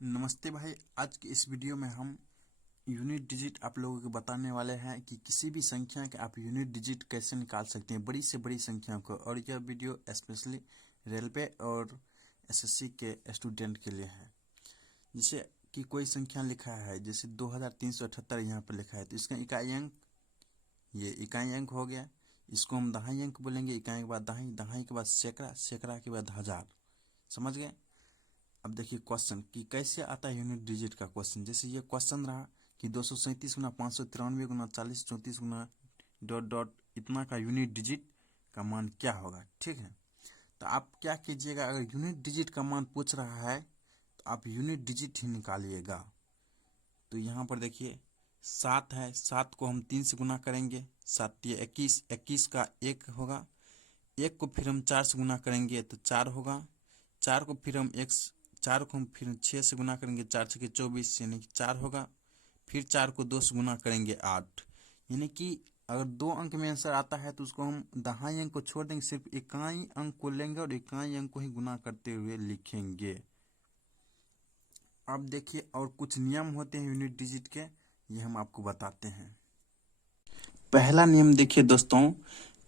नमस्ते भाई। आज के इस वीडियो में हम यूनिट डिजिट आप लोगों को बताने वाले हैं कि किसी भी संख्या के आप यूनिट डिजिट कैसे निकाल सकते हैं, बड़ी से बड़ी संख्या को। और यह वीडियो स्पेशली रेलवे और एसएससी के स्टूडेंट के लिए है। जैसे कि कोई संख्या लिखा है, जैसे 2378 यहाँ पर लिखा है, तो इसका इकाई अंक, ये इकाई अंक हो गया। इसको हम दहाई अंक बोलेंगे। इकाई के बाद दहाई, दहाई के बाद सैकड़ा, सैकड़ा के बाद हजार। समझ गए। अब देखिए क्वेश्चन कि कैसे आता है यूनिट डिजिट का क्वेश्चन। जैसे ये क्वेश्चन रहा कि 237 गुना 593 गुना 40 34 गुना डॉट डॉट इतना का यूनिट डिजिट का मान क्या होगा। ठीक है, तो आप क्या कीजिएगा, अगर यूनिट डिजिट का मान पूछ रहा है तो आप यूनिट डिजिट ही निकालिएगा। तो यहाँ पर देखिए 7 है, 7 को हम 3 से गुना करेंगे, 7 ये 21, 21 का 1 होगा। 1 को फिर हम 4 से गुना करेंगे तो 4 होगा। 4 को फिर हम 6 से गुना करेंगे, 4 छके 24 यानी कि 4 होगा। फिर 4 को 2 से गुना करेंगे 8। यानी कि अगर 2 अंक में आंसर आता है तो उसको हम दहाई अंक को छोड़ देंगे, सिर्फ इकाई अंक को लेंगे और इकाई अंक को ही गुना करते हुए लिखेंगे। अब देखिए और कुछ नियम होते हैं यूनिट डिजिट के, ये हम आपको बताते हैं। पहला नियम देखिए दोस्तों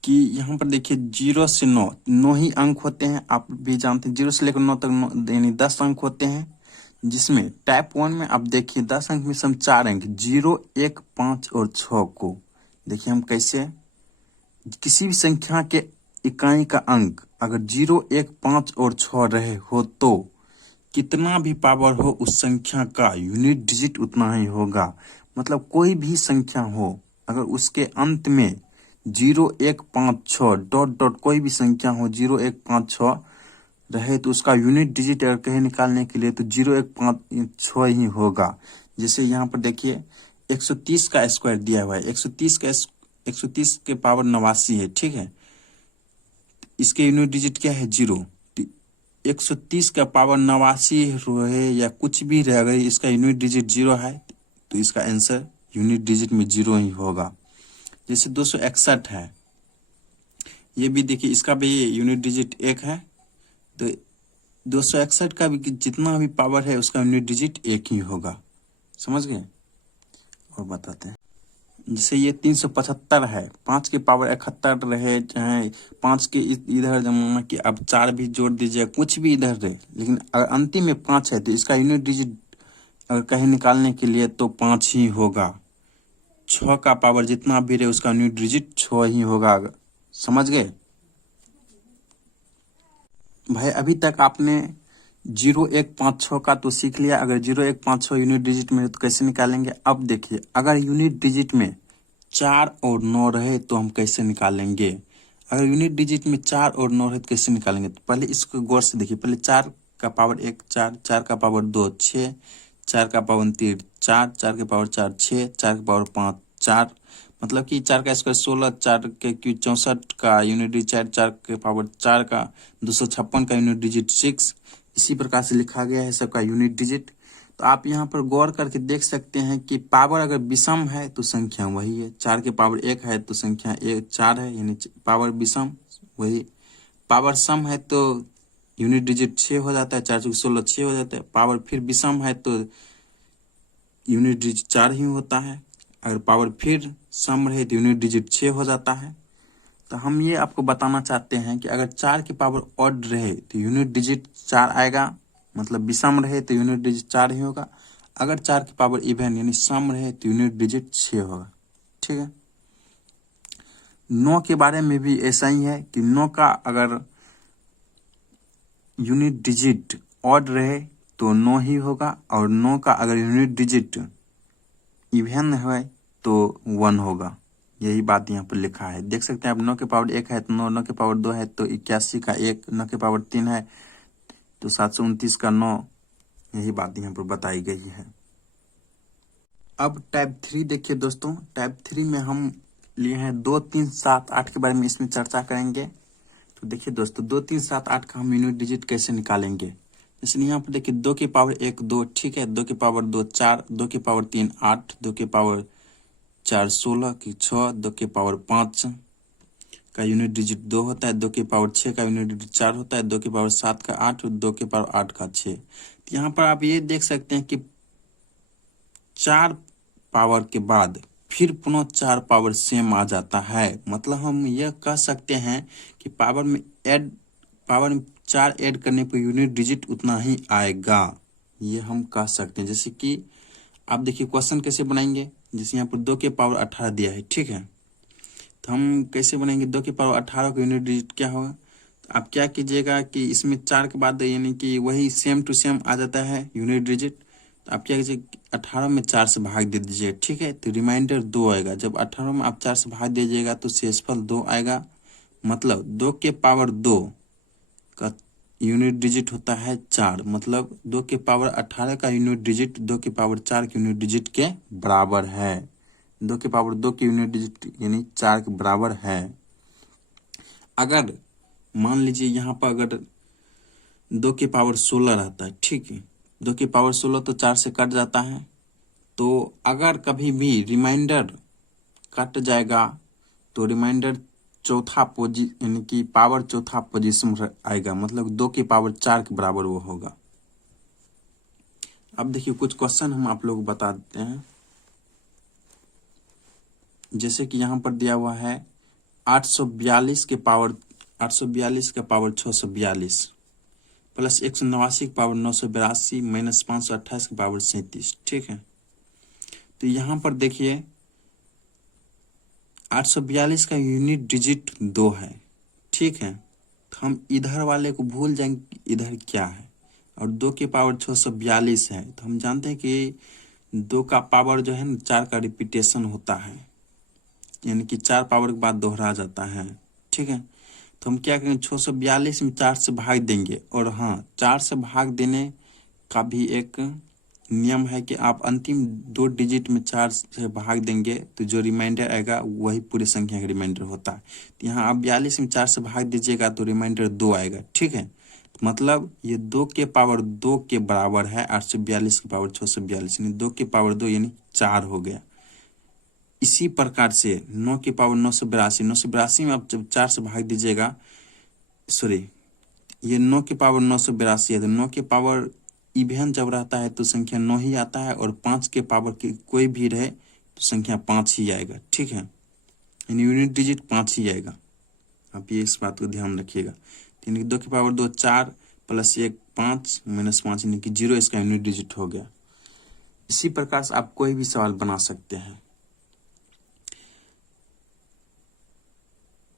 कि यहाँ पर देखिए 0 से 9 ही अंक होते हैं। आप भी जानते हैं 0 से लेकर 9 तक यानी 10 अंक होते हैं। जिसमें टाइप 1 में आप देखिए 10 अंक में सम 4 अंक 0 1 5 और 6 को देखिए हम कैसे किसी भी संख्या के इकाई का अंक अगर 0 1 5 और 6 रहे हो तो कितना भी पावर हो उस संख्या का यूनिट डिजिट उतना ही होगा। मतलब कोई भी संख्या हो अगर उसके अंत में 0 1 5 6 डॉट डॉट कोई भी संख्या हो 0 1 5 6 रहे तो उसका यूनिट डिजिट अगर कहीं निकालने के लिए तो 0 1 5 6 ही होगा। जैसे यहाँ पर देखिए 130 का स्क्वायर दिया हुआ है, 130 के पावर 89 है। ठीक है, इसके यूनिट डिजिट क्या है 0। 130 का पावर 89 रहे या कुछ भी रहे, अगर इसका यूनिट डिजिट 0 है तो इसका आंसर यूनिट डिजिट में 0 ही होगा। जैसे 261 है, ये भी देखिए इसका भी यूनिट डिजिट 1 है, तो 261 का भी जितना भी पावर है उसका यूनिट डिजिट 1 ही होगा। समझ गए। और बताते हैं जैसे ये 375 है, 5 के पावर 71 रहे, चाहे 5 के इधर जमा कि अब 4 भी जोड़ दीजिए, कुछ भी इधर रहे, लेकिन अगर अंतिम में 5 है तो इसका यूनिट डिजिट अगर कहीं निकालने के लिए तो 5 ही होगा। 6 का पावर जितना भी रहे उसका यूनिट डिजिट 6 ही होगा। समझ गए भाई। अभी तक आपने 0 1 5 6 का तो सीख लिया। अगर 0 1 5 6 यूनिट डिजिट में है तो कैसे निकालेंगे। अब देखिए अगर यूनिट डिजिट में 4 और 9 रहे तो हम कैसे निकालेंगे। अगर यूनिट डिजिट में 4 और 9 रहे तो कैसे निकालेंगे। तो पहले इसको गौर से देखिए। पहले 4 का पावर 1 4, 4 का पावर 2 6, 4 का पावर 3 4, 4 के पावर 4 6, 4 के पावर 5 4, मतलब कि 4 का स्क्वायर 16, 4 के क्यूब 64 का यूनिट डिजिट 4 के पावर 4 का 256 का यूनिट डिजिट 6। इसी प्रकार से लिखा गया है सबका यूनिट डिजिट। तो आप यहाँ पर गौर करके देख सकते हैं कि पावर अगर विषम है तो संख्या वही है। 4 के पावर 1 है तो संख्या 4 है, यानी पावर विषम वही। पावर सम है तो यूनिट डिजिट 6 हो जाता है, 4 चौके 16 6 हो जाता है। पावर फिर विषम है तो यूनिट डिजिट 4 ही होता है। अगर पावर फिर सम रहे तो यूनिट डिजिट 6 हो जाता है। तो हम ये आपको बताना चाहते हैं कि अगर 4 की पावर ऑड रहे तो यूनिट डिजिट 4 आएगा, मतलब विषम रहे तो यूनिट डिजिट 4 ही होगा। अगर 4 की पावर इवन यानी सम रहे तो यूनिट डिजिट 6 होगा। ठीक है। 9 के बारे में भी ऐसा ही है कि 9 का अगर यूनिट डिजिट ऑड रहे तो 9 ही होगा, और 9 का अगर यूनिट डिजिट इवन है तो 1 होगा। यही बात यहाँ पर लिखा है, देख सकते हैं। अब 9 के पावर 1 है तो 9, 9 के पावर 2 है तो 81 का 1, 9 के पावर 3 है तो 729 का 9। यही बात यहाँ पर बताई गई है। अब टाइप 3 देखिए दोस्तों। टाइप 3 में हम लिए हैं 2 3 7 8 के बारे में इसमें चर्चा करेंगे। तो देखिए दोस्तों 2 3 7 8 का हम यूनिट डिजिट कैसे निकालेंगे। जैसे यहाँ पर देखिए 2 के पावर 1 2, ठीक है। 2 के पावर 2 4, 2 के पावर 3 8, 2 के पावर 4 16 की 6, 2 के पावर 5 का यूनिट डिजिट 2 होता है, 2 की पावर 6 का यूनिट डिजिट 4 होता है, 2 की पावर 7 का 8 और 2 की पावर 8 का 6। तो यहाँ पर आप ये देख सकते हैं कि 4 पावर के बाद फिर पुनः 4 पावर सेम आ जाता है। मतलब हम यह कह सकते हैं कि पावर में 4 ऐड करने पर यूनिट डिजिट उतना ही आएगा, ये हम कह सकते हैं। जैसे कि आप देखिए क्वेश्चन कैसे बनाएंगे। जैसे यहाँ पर 2 के पावर 18 दिया है, ठीक है, तो हम कैसे बनाएंगे 2 की पावर 18 का यूनिट डिजिट क्या होगा। तो आप क्या कीजिएगा कि इसमें 4 के बाद यानी कि वही सेम टू सेम आ जाता है यूनिट डिजिट। तो आप क्या कीजिए 18 में 4 से भाग दे दीजिए, ठीक है, तो रिमाइंडर 2 आएगा। जब 18 में आप 4 से भाग दीजिएगा तो शेषफल 2 आएगा। मतलब 2 के पावर 2 का यूनिट डिजिट होता है 4। मतलब 2 के पावर 18 का यूनिट डिजिट 2 के पावर 4 के यूनिट डिजिट के बराबर है। 2 के पावर 2 के यूनिट डिजिट यानी 4 के बराबर है। अगर मान लीजिए यहाँ पर अगर 2 के पावर 16 रहता है, ठीक है, 2 के पावर 16 तो 4 से कट जाता है। तो अगर कभी भी रिमाइंडर कट जाएगा तो रिमाइंडर चौथा यानी कि पावर चौथा पोजीशन आएगा। मतलब 2 के पावर 4 के बराबर वो होगा। अब देखिए कुछ क्वेश्चन हम आप लोग बता देते हैं। जैसे कि यहाँ पर दिया हुआ है 842 के पावर 842 का पावर 642 प्लस 189 के पावर 982 माइनस 528 के पावर 37, ठीक है। तो यहाँ पर देखिए 842 का यूनिट डिजिट 2 है, ठीक है, तो हम इधर वाले को भूल जाएंगे इधर क्या है। और 2 के पावर 642 है, तो हम जानते हैं कि 2 का पावर जो है ना 4 का रिपीटेशन होता है, यानी कि 4 पावर के बाद दोहरा जाता है, ठीक है। तो हम क्या करेंगे 642 में 4 से भाग देंगे। और हाँ, 4 से भाग देने का भी एक नियम है कि आप अंतिम 2 डिजिट में 4 से भाग देंगे तो जो रिमाइंडर आएगा वही पूरी संख्या का रिमाइंडर होता है। तो यहाँ आप 42 में 4 से भाग दीजिएगा तो रिमाइंडर 2 आएगा, ठीक है। मतलब ये 2 के पावर 2 के बराबर है 842 के पावर 642, यानी 2 के पावर 2 यानी 4 हो गया। इसी प्रकार से 9 के पावर 982 में आप जब 4 से भाग दीजिएगा, सॉरी, ये 9 के पावर 982 है, तो 9 के पावर इवन जब रहता है तो संख्या 9 ही आता है, और 5 के पावर की कोई भी रहे तो संख्या 5 ही आएगा, ठीक है, यानी यूनिट डिजिट 5 ही आएगा। आप ये इस बात को ध्यान रखिएगा। यानी 2 के पावर 2 4 प्लस 1 5 माइनस 5 यानी कि 0 इसका यूनिट डिजिट हो गया। इसी प्रकार से आप कोई भी सवाल बना सकते हैं।